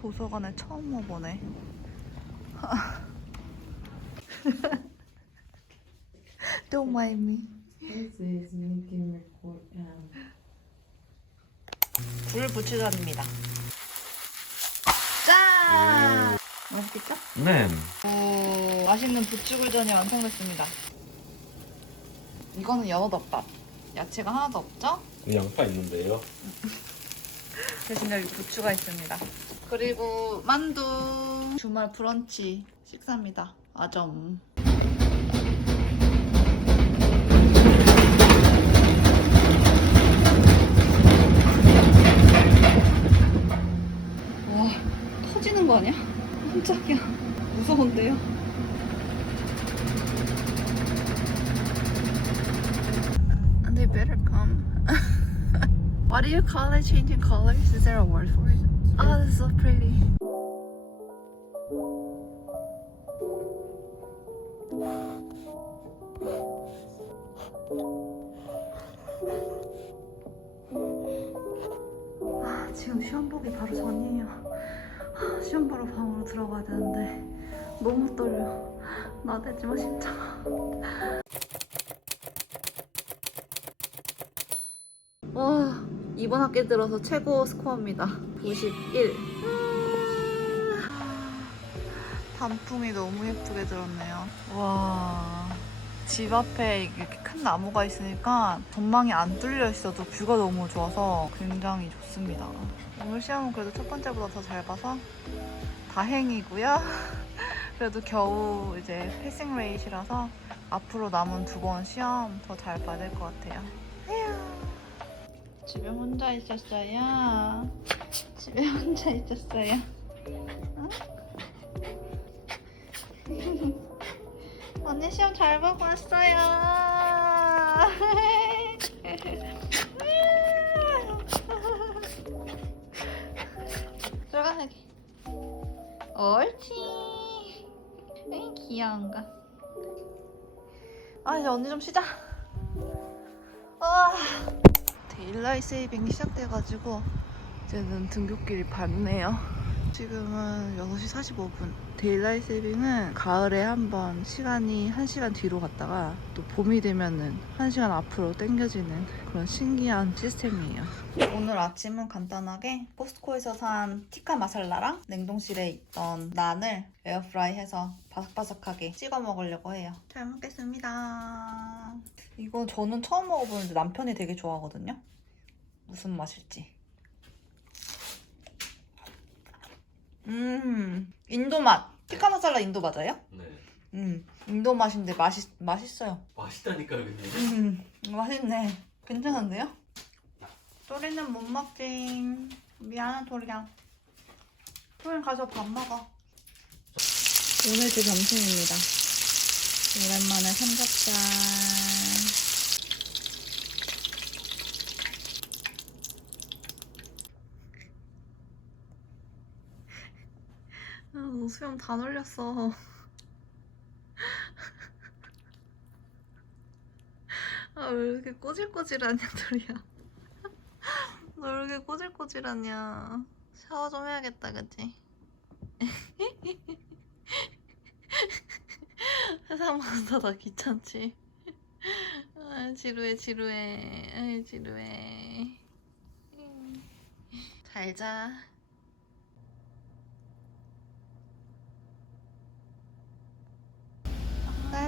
도서관에 처음 와보네. Don't mind me. This is making record. Um, 불 붙이자입니다. 짠! 맛있겠죠? 네. 오, 맛있는 부추굴전이 완성됐습니다. 이거는 연어덮밥. 야채가 하나도 없죠? 양파 있는데요. 대신 여기 부추가 있습니다. 그리고 만두. 주말 브런치 식사입니다. 아점. 와, 터지는 거 아니야? 깜짝이야. 무서운데요? They better come. what do you call it? Changing colors? Is there a word for it? Oh, this is so pretty. 아, 지금 시험 보기 바로 전이에요. 아, 시험 보러 방으로 들어가야 되는데 너무 떨려. 나대지 마 심장아. 와 이번 학기 들어서 최고 스코어입니다 91 단풍이 너무 예쁘게 들었네요. 와 집 앞에 이렇게 큰 나무가 있으니까 전망이 안 뚫려 있어도 뷰가 너무 좋아서 굉장히 좋습니다. 오늘 시험은 그래도 첫 번째보다 더 잘 봐서 다행이고요. 그래도 겨우 이제 패싱 레이시라서 앞으로 남은 두 번 시험 더 잘 봐야 될 것 같아요. 집에 혼자 있었어요. 집에 혼자 있었어요. 어? 언니 시험 잘 보고 왔어요. 들어가 여기. 옳지. 에이 귀여운가. 아 이제 언니 좀 쉬자. 아. 데일라이 세이빙이 시작돼가지고 이제는 등굣길이 밝네요. 지금은 6시 45분. 데일라이 세이빙은 가을에 한번 시간이 1시간 뒤로 갔다가 또 봄이 되면은 1시간 앞으로 당겨지는 그런 신기한 시스템이에요. 오늘 아침은 간단하게 포스코에서 산 티카 마살라랑 냉동실에 있던 난을 에어프라이 해서 바삭바삭하게 찍어 먹으려고 해요. 잘 먹겠습니다. 이건 저는 처음 먹어보는데 남편이 되게 좋아하거든요. 무슨 맛일지. 음, 인도 맛. 티카 마살라 인도 맞아요? 네. 음, 인도 맛인데 맛있 맛있어요. 맛있다니까요, 근데. 음, 맛있네. 괜찮은데요? 또리는 못 먹지. 미안해, 도리야. 토리 가서 밥 먹어. 오늘 제 점심입니다. 오랜만에 삼겹살. 너 수염 다 놀렸어. 아, 왜 이렇게 꼬질꼬질하냐, 도리야. 너 왜 이렇게 꼬질꼬질하냐. 샤워 좀 해야겠다, 그치? 세상보다 더 귀찮지? 아, 지루해, 지루해. 아이, 지루해. 음. 잘 자.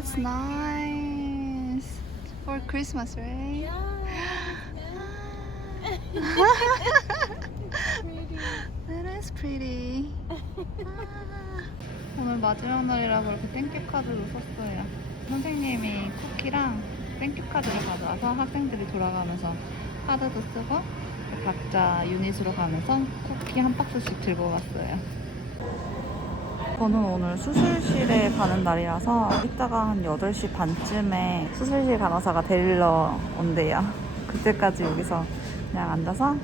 That's nice. For Christmas, right? That is pretty. 아, 오늘 마지막 날이라고 이렇게 땡큐 카드도 썼어요. 선생님이 쿠키랑 땡큐 카드를 가져와서 학생들이 돌아가면서 카드도 쓰고 각자 유닛으로 가면서 쿠키 한 박스씩 들고 갔어요. 저는 오늘 수술실에 가는 날이라서 이따가 한 8시 반쯤에 수술실 간호사가 데리러 온대요. 그때까지 여기서 그냥 앉아서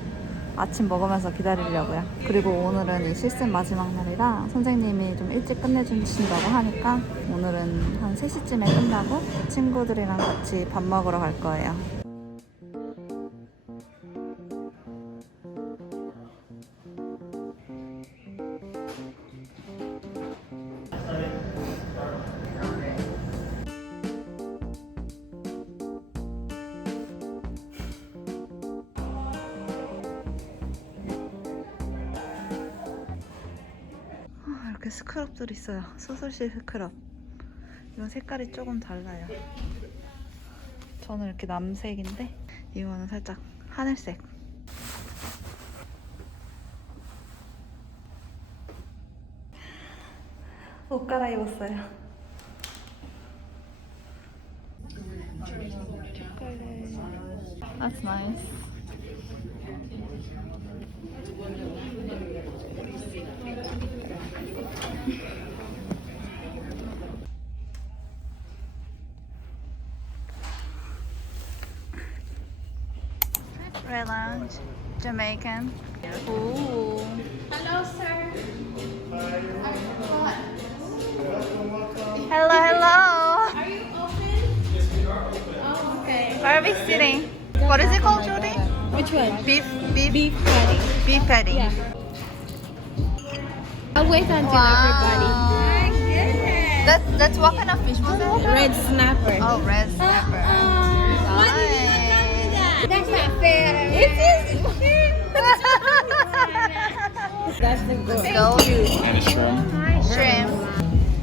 아침 먹으면서 기다리려고요. 그리고 오늘은 이 실습 마지막 날이라 선생님이 좀 일찍 끝내주신다고 하니까 오늘은 한 3시쯤에 끝나고 친구들이랑 같이 밥 먹으러 갈 거예요. 이렇게 스크럽들이 있어요. 수술실 스크럽. 이건 색깔이 조금 달라요. 저는 이렇게 남색인데 이거는 살짝 하늘색. 옷 갈아입었어요. That's nice. Red Jamaican. Ooh. Hello, sir. Hello, hello. Are you open? Yes, we are open. Oh, okay. Where are we sitting? What is it called, Judy? Which one? Beef, beef, Beef patty. beef patty. Yeah. I'll wait until Wow. That, that's that's what kind of fish was that? everybody. Red snapper. Oh, red snapper. That's the goal. Go. And a shrimp. Shrimp.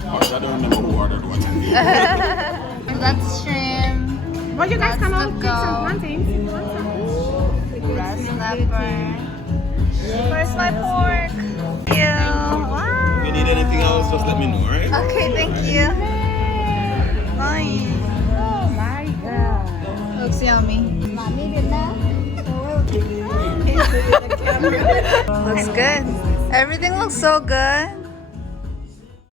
Oh, I don't remember who ordered. That's shrimp. Well, you guys That's come out take some plantains. Where's my pork? Thank you. Wow. If you need anything else, just let me know, alright? Okay, thank you. Nice. Oh my god. Looks yummy. Looks good. Everything looks so good.